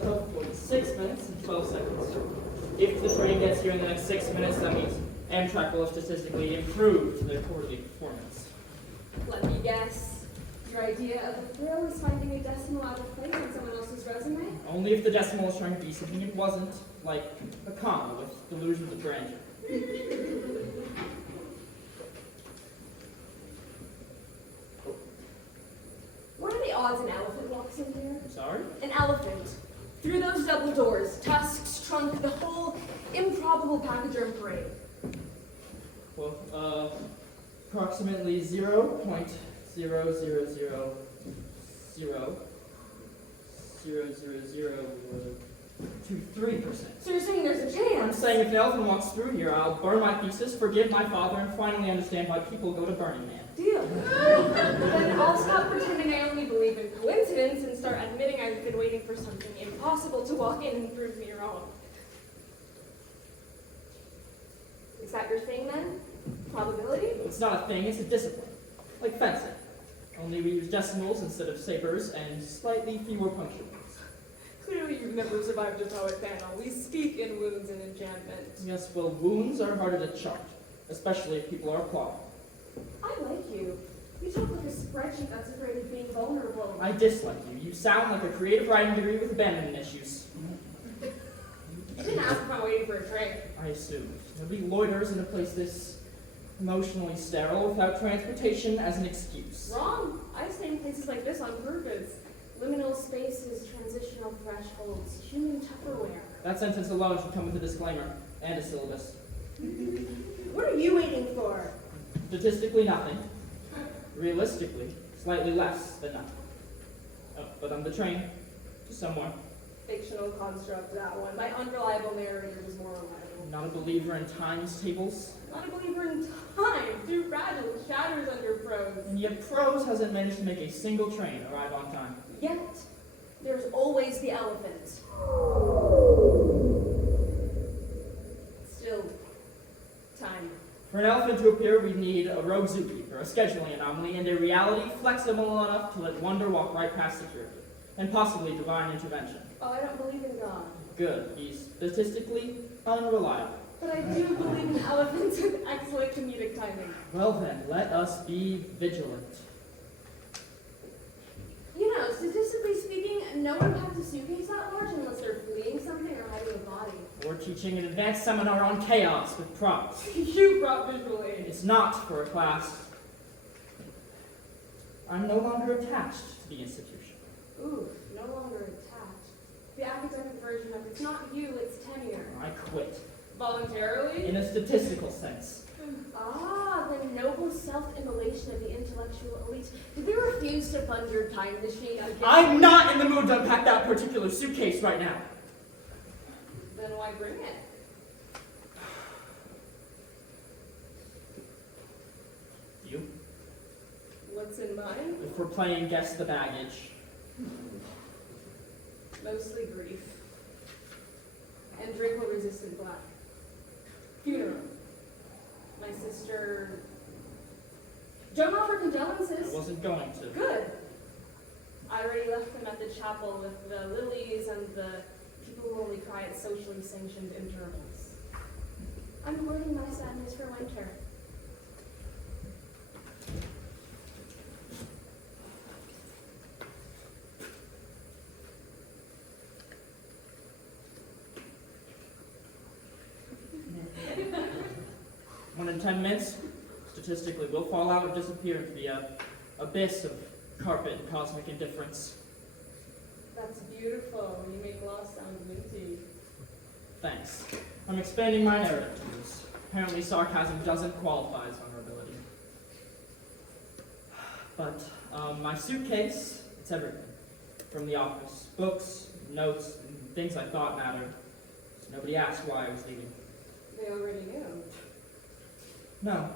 delta 46 minutes and 12 seconds. If the train gets here in the next 6 minutes, that means Amtrak will have statistically improved their quarterly performance. Let me guess. Your idea of a thrill is finding a decimal out of place in someone else's resume? Only if the decimal is trying to be something it wasn't, like a comma with delusions of grandeur. What are the odds an elephant walks in here? Sorry? An elephant. Through those double doors, tusks, trunk, the whole improbable package are in parade. Well, approximately 0.000000023%. So you're saying there's a chance? I'm saying if an elephant walks through here, I'll burn my thesis, forgive my father, and finally understand why people go to Burning Man. Deal. Then I'll stop pretending I only believe in coincidence and start admitting I've been waiting for something impossible to walk in and prove me wrong. Is that your thing then? Probability? It's not a thing, it's a discipline. Like fencing. Only we use decimals instead of sabers and slightly fewer punctuations. Clearly you've never survived a poet panel. We speak in wounds and enchantment. Yes, well, wounds are harder to chart, especially if people are applauding. I like you. You talk like a spreadsheet that's afraid of being vulnerable. I dislike you. You sound like a creative writing degree with abandonment issues. You didn't ask if I'm waiting for a train. I assumed. Nobody loiters in a place this emotionally sterile without transportation as an excuse. Wrong. I stay in places like this on purpose. Liminal spaces, transitional thresholds, human Tupperware. That sentence alone should come with a disclaimer and a syllabus. What are you waiting for? Statistically, nothing. Realistically, slightly less than nothing. Oh, but on the train to somewhere. Fictional construct, that one. My unreliable narrator was more reliable. Not a believer in times tables. Not a believer in time. Too fragile. It shatters under prose. And yet prose hasn't managed to make a single train arrive on time. Yet, there's always the elephant. Still, time. For an elephant to appear, we'd need a rogue zookeeper, a scheduling anomaly, and a reality flexible enough to let wonder walk right past security, and possibly divine intervention. Oh, I don't believe in God. Good. He's statistically unreliable. But I do believe in elephants with excellent comedic timing. Well then, let us be vigilant. You know, statistically speaking, no one packs a suitcase that large unless they're fleeing something or hiding a body. We're teaching an advanced seminar on chaos with props. You brought visual aid. It's not for a class. I'm no longer attached to the institution. Ooh, no longer attached. The academic version of it's not you, it's tenure. I quit. Voluntarily? In a statistical sense. Ah, the noble self-immolation of the intellectual elite. Did they refuse to fund your time machine again? I'm not in the mood to unpack that particular suitcase right now. Then why bring it? You? What's in mine? If we're playing guess the baggage. Mostly grief. And drink-resistant black. Funeral. My sister... Don't offer condolences. I wasn't going to. Good. I already left them at the chapel with the lilies and the people who only cry at socially sanctioned intervals. I'm hoarding my sadness for winter. One in 10 minutes, statistically, we'll fall out or disappear into the abyss of carpet and cosmic indifference. That's beautiful. You make loss sound minty. Thanks. I'm expanding my narrative tools. Apparently sarcasm doesn't qualify as vulnerability. But my suitcase, it's everything. From the office. Books, notes, and things I thought mattered. Nobody asked why I was leaving. They already knew. No.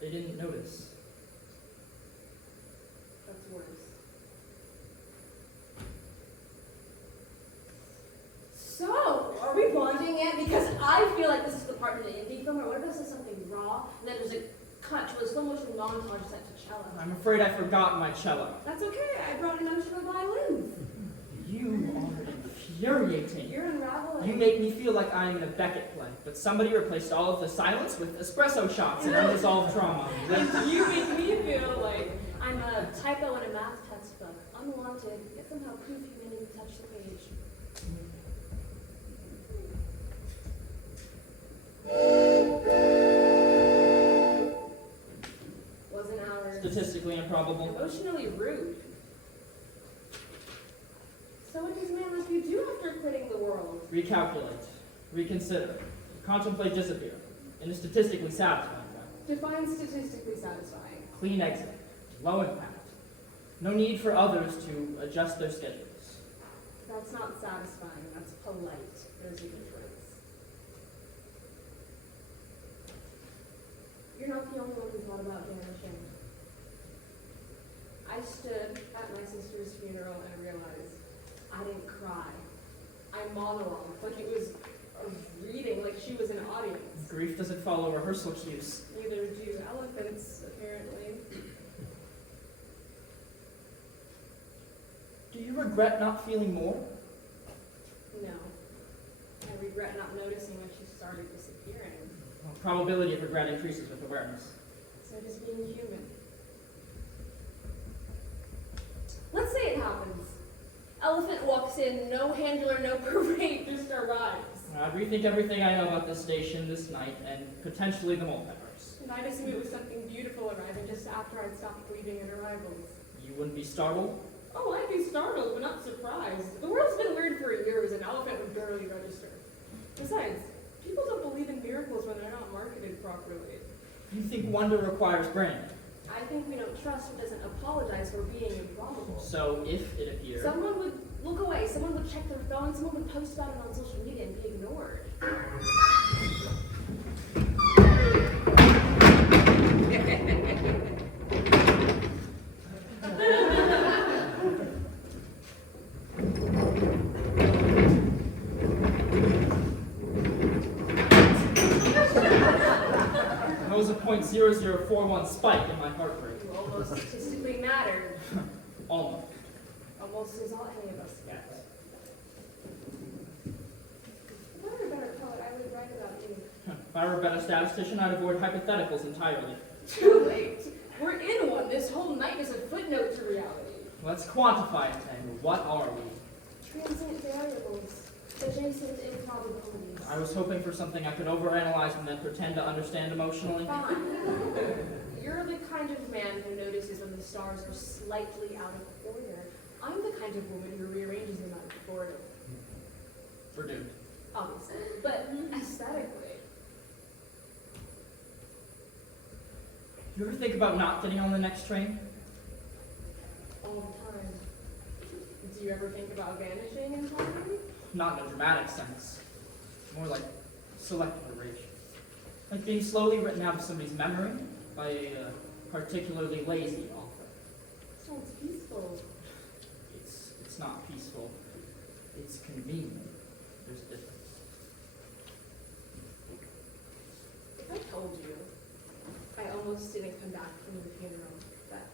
They didn't notice. That's worse. So, are we bonding yet? Because I feel like this is the part in the indie film, or what if this is something raw, and then there's a cut to a slow motion montage set to cello? I'm afraid I forgot my cello. That's okay, I brought an ocean of violins. infuriating. You're unraveling. You make me feel like I am in a Beckett play, but somebody replaced all of the silence with espresso shots and unresolved trauma. You make me feel like I'm a typo in a math textbook. Unwanted, yet somehow proof you didn't even touch the page. Wasn't ours. Statistically improbable. Emotionally rude. So what does a man like you do after quitting the world? Recalculate. Reconsider. Contemplate disappear. In a statistically satisfying way. Define statistically satisfying. Clean exit. Low impact. No need for others to adjust their schedules. That's not satisfying, that's polite. There's a difference. You're not the only one who thought about vanishing. I stood at my sister's funeral and realized I didn't cry. I monologued like it was a reading, like she was an audience. Grief doesn't follow rehearsal cues. Neither do elephants, apparently. Do you regret not feeling more? No. I regret not noticing when she started disappearing. Well, probability of regret increases with awareness. So does being human. Let's say it happens. Elephant walks in, no handler, no parade, just arrives. I'd rethink everything I know about this station this night and potentially the multiverse. And I'd assume it was something beautiful arriving just after I'd stopped believing in arrivals. You wouldn't be startled? Oh, I'd be startled, but not surprised. The world's been weird for years, an elephant would barely register. Besides, people don't believe in miracles when they're not marketed properly. You think wonder requires brand? I think we don't trust who doesn't apologize for being improbable. So if it appeared... Someone would look away, someone would check their phone, someone would post about it on social media and be ignored. That was a .0041 spike in my heart rate. You almost statistically mattered. Almost. Almost as all any of us get. If I were a better poet, I would write about you. If I were a better statistician, I'd avoid hypotheticals entirely. Too late. We're in one. This whole night is a footnote to reality. Let's quantify it then. What are we? Transient variables. Adjacent improbabilities. I was hoping for something I could overanalyze and then pretend to understand emotionally. Fine. You're the kind of man who notices when the stars are slightly out of order. I'm the kind of woman who rearranges them out of boredom. We're doomed. Obviously. But aesthetically. Do you ever think about not getting on the next train? All the time. Do you ever think about vanishing in poverty? Not in a dramatic sense. More like selective erasure. Like being slowly written out of somebody's memory by a particularly lazy author. Sounds peaceful. It's not peaceful. It's convenient. There's a difference. If I told you, I almost didn't come back from the funeral, that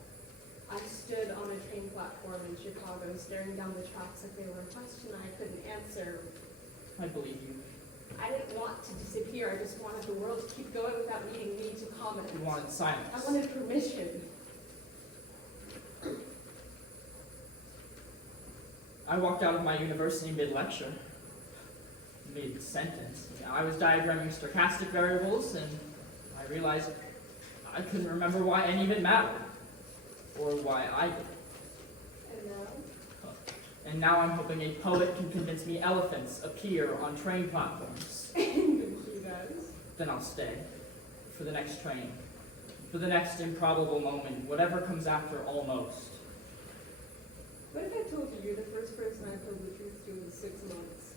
I stood on a train platform in Chicago staring down the tracks like they were a question I couldn't answer. I believe you. I didn't want to disappear, I just wanted the world to keep going without needing me to comment. You wanted silence. I wanted permission. I walked out of my university mid-lecture. Mid-sentence. I was diagramming stochastic variables, and I realized I couldn't remember why any of it mattered. Or why I did. And now? And now I'm hoping a poet can convince me elephants appear on train platforms. He does. Then I'll stay. For the next train. For the next improbable moment. Whatever comes after almost. What if I told you you're the first person I've told the truth to in 6 months?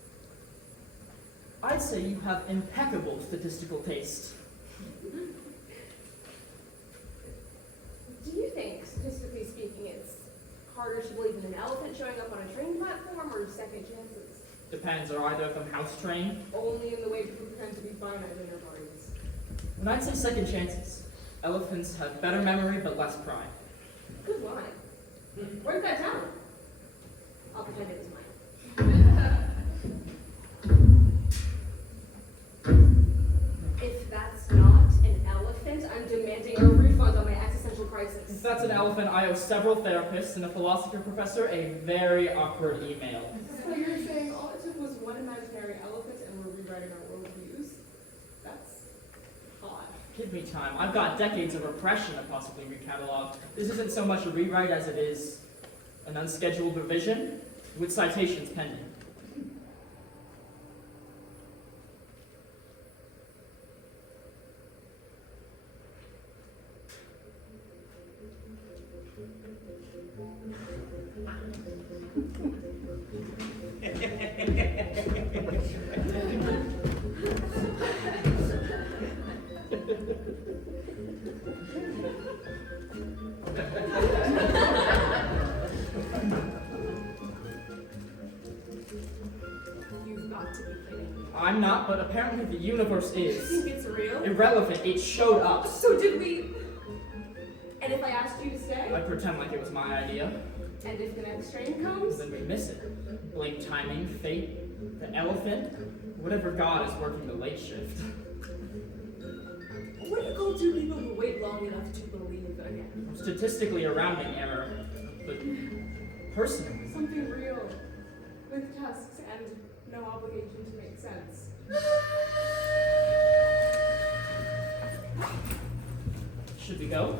I'd say you have impeccable statistical taste. Do you think, statistically speaking, it's harder to believe in an elephant showing up on a train platform or second chances? Depends, are either of them house trained? Only in the way people pretend to be finite in their parties. When I'd say second chances, elephants have better memory but less pride. Good line. Where's that down? I'll pretend it was mine. I owe several therapists and a philosophy professor a very awkward email. So you're saying all it took was one imaginary elephant and we're rewriting our worldviews? That's odd. Give me time. I've got decades of repression to possibly recatalog. This isn't so much a rewrite as it is an unscheduled revision with citations pending. You've got to be kidding me. I'm not, but apparently the universe You is. think it's real? Irrelevant. It showed up. So did we... And if I asked you to stay? I pretend like it was my idea. And if the next train comes? Then we miss it. Blame timing, fate, the elephant, whatever god is working the late shift. What do you call two people who wait long enough to believe again? Statistically a rounding error, but personally. Something real, with tusks and no obligation to make sense. Should we go?